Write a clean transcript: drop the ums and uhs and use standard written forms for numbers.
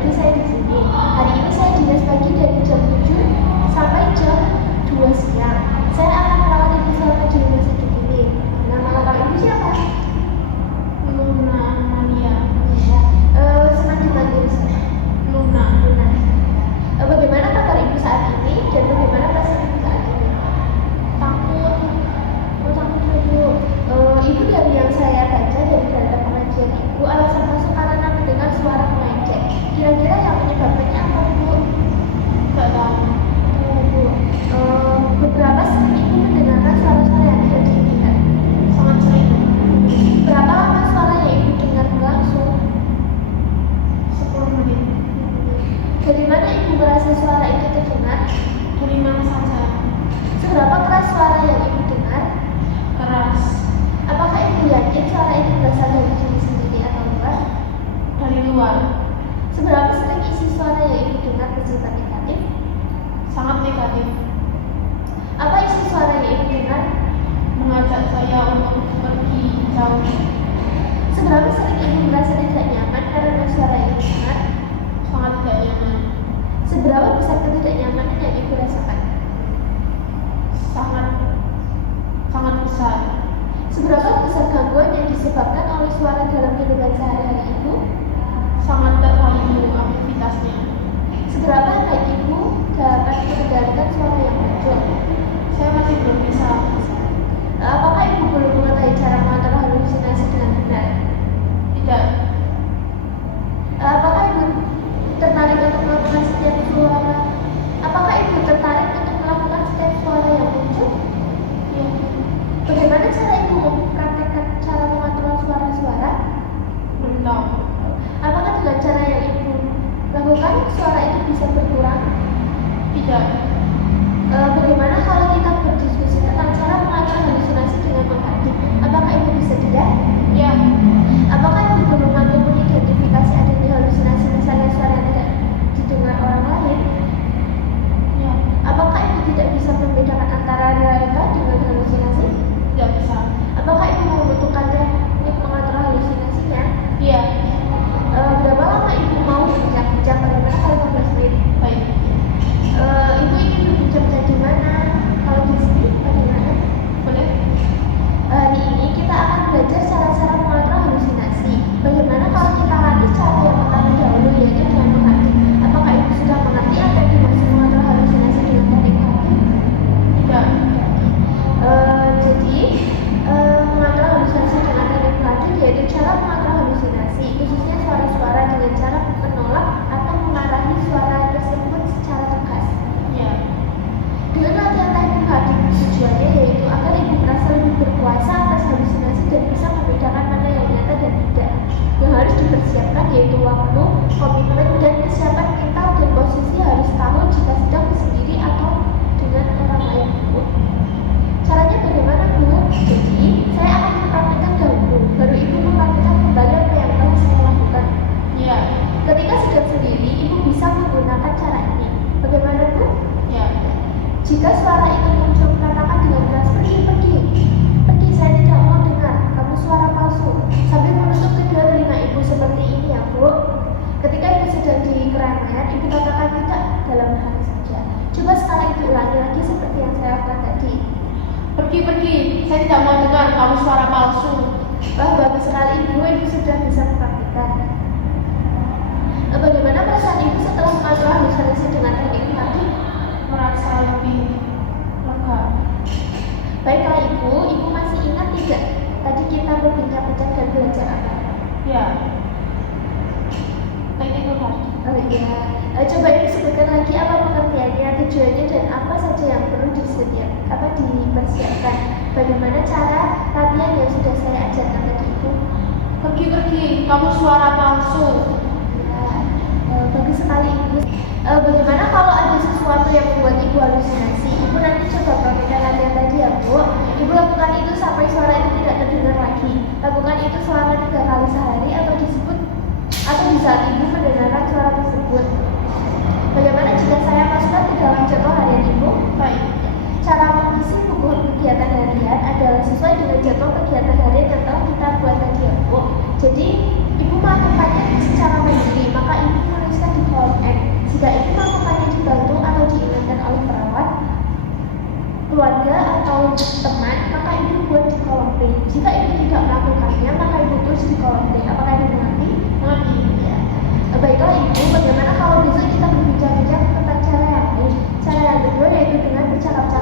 lagi saya di sini. Hari ini saya dinas pagi dari jam 7 sampai jam 2 siang. Saya akan merawat ibu selama di rumah sakit ini. Nama lengkap ibu siapa? Luna Amalia. Ya. Senang dipanggil siapa? Luna. Bagaimana kabar ibu saat ini dan bagaimana perasaan ibu saat ini? Takut. Takut ibu. Ibu dari yang saya baca dari data pengajian ibu, alasan masuk karena mendengar suara melenceng. Kira-kira yang menyebabkannya apa ibu? Gak tahu. Bu, beberapa sering ibu mendengarkan suara-suara yang tidak diinginkan. Sangat sering. Berapa lama suara yang ibu dengar berlangsung? 10 menit. Dari mana ibu merasa suara itu terdengar? Dari mana saja. Seberapa keras suara yang ibu dengar? Keras. Apakah ibu yakin suara itu berasal dari diri sendiri atau luar? Dari luar. Seberapa sering isi suara yang ibu dengar bersifat negatif? Sangat negatif. Apa isi suara yang ibu dengar? Mengajak saya untuk pergi jauh. Seberapa sering ibu merasa tidak nyaman karena suara yang ibu dengar? Sangat tidak nyaman. Seberapa besar ketidaknyamanan yang ibu rasakan? Sangat besar. Seberapa besar gangguan yang disebabkan oleh suara dalam kehidupan sehari-hari ibu? Sangat terganggu aktivitasnya. Seberapa baik ibu dapat mengendalikan suara yang muncul? Saya masih belum bisa. Apakah ibu belum mengetahui cara mengatur halusinasi dengan benar? Tidak. Apakah ibu tertarik untuk melakukan setiap suara? Apakah ibu tertarik untuk melakukan setiap suara yang muncul? Ya. Bagaimana cara ibu mempraktekkan cara mengatur suara-suara? Belum tahu. Apakah dengan cara yang ibu lakukan suara itu bisa berkurang? Tidak. Bagaimana kalau kita berdiskusi tentang cara mengatur halusinasi dengan menghati? Apakah ibu bisa tidak? Ya. Apakah ibu belum mampu mengidentifikasi adanya halusinasi misalnya suara yang tidak didengar orang lain? Ya. Apakah ibu tidak bisa membedakan antara realita dengan halusinasi? Tidak bisa. Apakah ibu membutuhkan teknik mengatur halusinasinya? Iya. Berapa lama ibu mau berbincang-bincang? Bagaimana kalau 15 menit? Baik. Ibu ingin berbincang di mana? Kalau di sini bagaimana? Boleh? Hari ini kita akan belajar cara-cara mengatur halusinasi. Bagaimana kalau kita latih cara yang pertama dahulu, yaitu dengan menghati? Apakah ibu sudah mengerti apa yang dimaksud mengatur halusinasi dengan teknik menghati? Tidak. Jadi mengatur halusinasi dengan teknik menghati yaitu cara mengatur halusinasi, khususnya suara-suara dengan cara menolak atau memarahi suara tersebut secara tegas. Ya. Dengan latihan teknik menghati, tujuannya yaitu agar ibu merasa lebih berkuasa atas halusinasi dan bisa membedakan mana yang nyata dan tidak. Yang harus dipersiapkan yaitu waktu, komitmen, dan kesiapan mental dan posisi harus tahu jika sedang sendiri atau dengan orang lain. Caranya bagaimana Bu? Jadi, saya akan mempraktikkan dahulu, baru ibu mempraktikkan kembali apa yang telah saya lakukan. Ya. Ketika sedang sendiri, ibu bisa menggunakan cara ini. Bagaimana Bu? Ya. Jika suara itu muncul, katakan dengan keras, pergi, saya tidak mau dengar, kamu suara palsu. Sambil menutup kedua telinga ibu seperti ini ya Bu. Ketika ibu sedang di keramaian, ibu katakan tidak dalam hati saja. Coba sekali ibu ulangi lagi seperti yang saya lakukan tadi. Pergi. Saya tidak mau dengar kamu suara palsu. Wah, bagus sekali ibu sudah bisa mempraktikkan. Bagaimana perasaan ibu setelah mengatur halusinasi dengan teknik tadi? Merasa lebih lega. Baiklah ibu masih ingat tidak? Tadi kita berbincang-bincang dan belajar apa? Ya. Teknik menghati. Oh iya. Coba ibu sebutkan lagi apa pengertiannya, tujuannya, dan apa saja yang perlu dipersiapkan. Bagaimana cara latihan yang sudah saya ajarkan tadi ibu? Pergi. Kamu suara palsu. Bagus sekali ibu. Bagaimana kalau ada sesuatu yang membuat ibu halusinasi? Ibu nanti coba praktekkan latihan tadi ya Bu. Ibu lakukan itu sampai suara itu tidak terdengar lagi. Lakukan itu selama 3 kali sehari atau di saat ibu mendengarkan suara tersebut. Bagaimana jika saya masukkan ke dalam jadwal harian ibu? Baik. Cara mengisi buku kegiatan harian adalah sesuai dengan jadwal kegiatan harian yang telah kita buat tadi ya Bu. Jadi ibu melakukannya secara mandiri, maka ibu menuliskan di Jika ibu melakukannya dibantu atau diingatkan oleh perawat, keluarga atau teman, maka ibu buat di kolom B. Jika ibu tidak melakukannya, maka ibu tulis di kolom D. Apakah ibu mengerti? Mengerti. Ya. Baiklah ibu, bagaimana kalau besok kita berbincang-bincang tentang cara yang lain? Cara yang kedua yaitu dengan bercakap-cakap